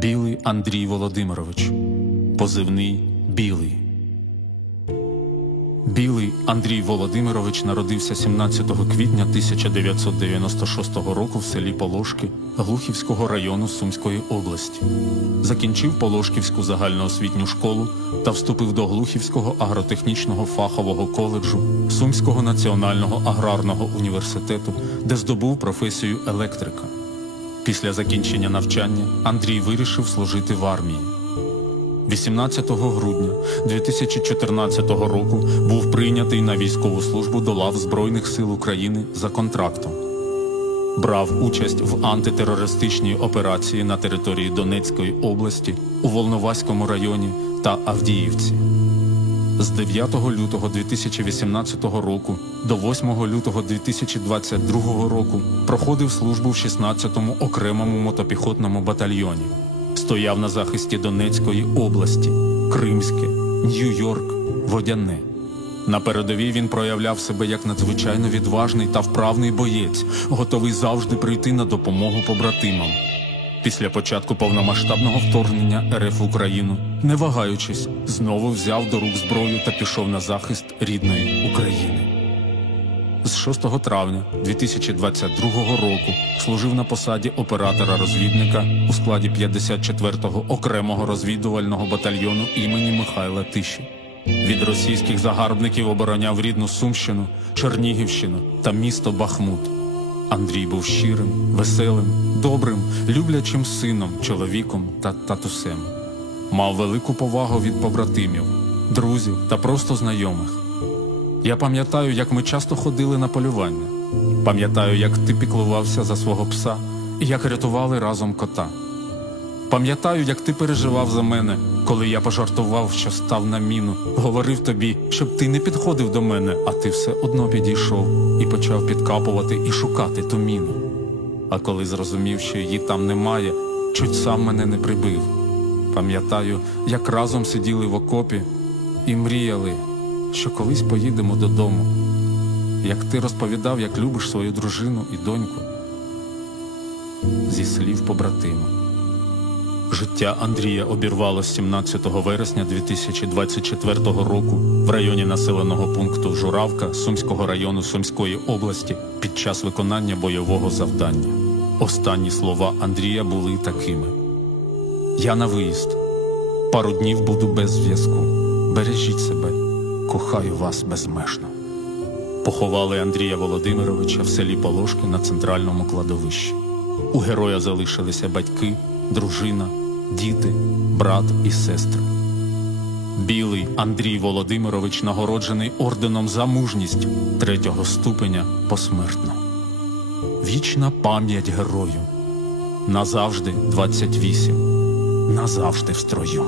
Білий Андрій Володимирович, позивний Білий. Білий Андрій Володимирович народився 17 квітня 1996 року в селі Полошки Глухівського району Сумської області. Закінчив Полошківську загальноосвітню школу та вступив до Глухівського агротехнічного фахового коледжу Сумського національного аграрного університету, де здобув професію електрика. Після закінчення навчання Андрій вирішив служити в армії. 18 грудня 2014 року був прийнятий на військову службу до лав Збройних сил України за контрактом. Брав участь в антитерористичній операції на території Донецької області у Волноваському районі та Авдіївці. З 9 лютого 2018 року до 8 лютого 2022 року проходив службу в 16-му окремому мотопіхотному батальйоні. Стояв на захисті Донецької області, Кримське, Нью-Йорк, Водяне. На передовій він проявляв себе як надзвичайно відважний та вправний боєць, готовий завжди прийти на допомогу побратимам. Після початку повномасштабного вторгнення РФ в Україну, не вагаючись, знову взяв до рук зброю та пішов на захист рідної України. З 6 травня 2022 року служив на посаді оператора-розвідника у складі 54-го окремого розвідувального батальйону імені Михайла Тиші. Від російських загарбників обороняв рідну Сумщину, Чернігівщину та місто Бахмут. Андрій був щирим, веселим, добрим, люблячим сином, чоловіком та татусем. Мав велику повагу від побратимів, друзів та просто знайомих. Я пам'ятаю, як ми часто ходили на полювання. Пам'ятаю, як ти піклувався за свого пса і як рятували разом кота. Пам'ятаю, як ти переживав за мене, коли я пожартував, що став на міну, говорив тобі, щоб ти не підходив до мене, а ти все одно підійшов і почав підкапувати і шукати ту міну. А коли зрозумів, що її там немає, чуть сам мене не прибив. Пам'ятаю, як разом сиділи в окопі і мріяли, що колись поїдемо додому. Як ти розповідав, як любиш свою дружину і доньку. Зі слів побратима. Життя Андрія обірвалося 17 вересня 2024 року в районі населеного пункту Журавка Сумського району Сумської області під час виконання бойового завдання. Останні слова Андрія були такими: Я на виїзд. Пару днів буду без зв'язку. Бережіть себе, кохаю вас безмежно. Поховали Андрія Володимировича в селі Полошки на центральному кладовищі. У героя залишилися батьки, дружина, діти, брат і сестри. Білий Андрій Володимирович нагороджений орденом за мужність третього ступеня посмертно. Вічна пам'ять герою. Назавжди 28. Назавжди в строю.